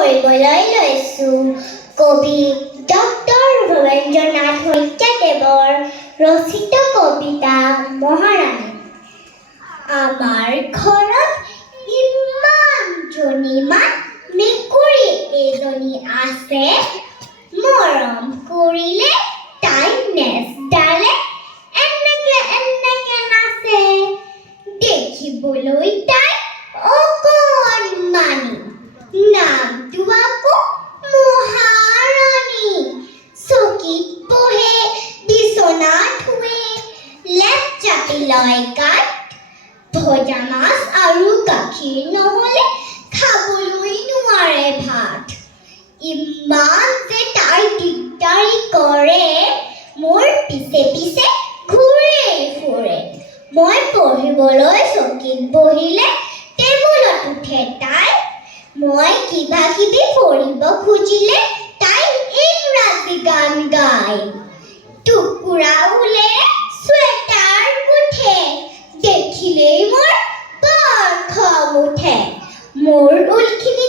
কৰিবলৈ লৈছোঁ কবি ডক্টৰ ভৱেন্দ্ৰনাথ শইকীয়াদেৱৰ ৰচিত কবিতা মহাৰাণী। আমাৰ ঘৰত ইমান জনীমান মেকুৰী এজনী আছে, মৰম কৰিলে তাই নেজ ডালে এনেকে এনেকে নাচে, দেখিবলৈ তাই অকণমানি, নামটো আকৌ মহাৰাণী। চকীত বহে, বিচনাত শুৱে, লেপ জাপি লয় গাত, ভজা মাছ আৰু গাখীৰ নহ'লে খাবলৈ নোৱাৰে ভাত। ইমান যে তাই দিগদাৰি কৰে, মোৰ পিছে পিছে ঘূৰি ফুৰে। মই পঢ়িবলৈ চকীত বহিলে টেবুলত উঠে তাই, মই কিবা কিবি পঢ়িব খুজিলে তাই ইংৰাজী গান গায়। টুকুৰা ঊলেৰে চুৱেটাৰ গুঠে, দেখিলেই মোৰ বৰ খং উঠে। মোৰ ঊলখিনি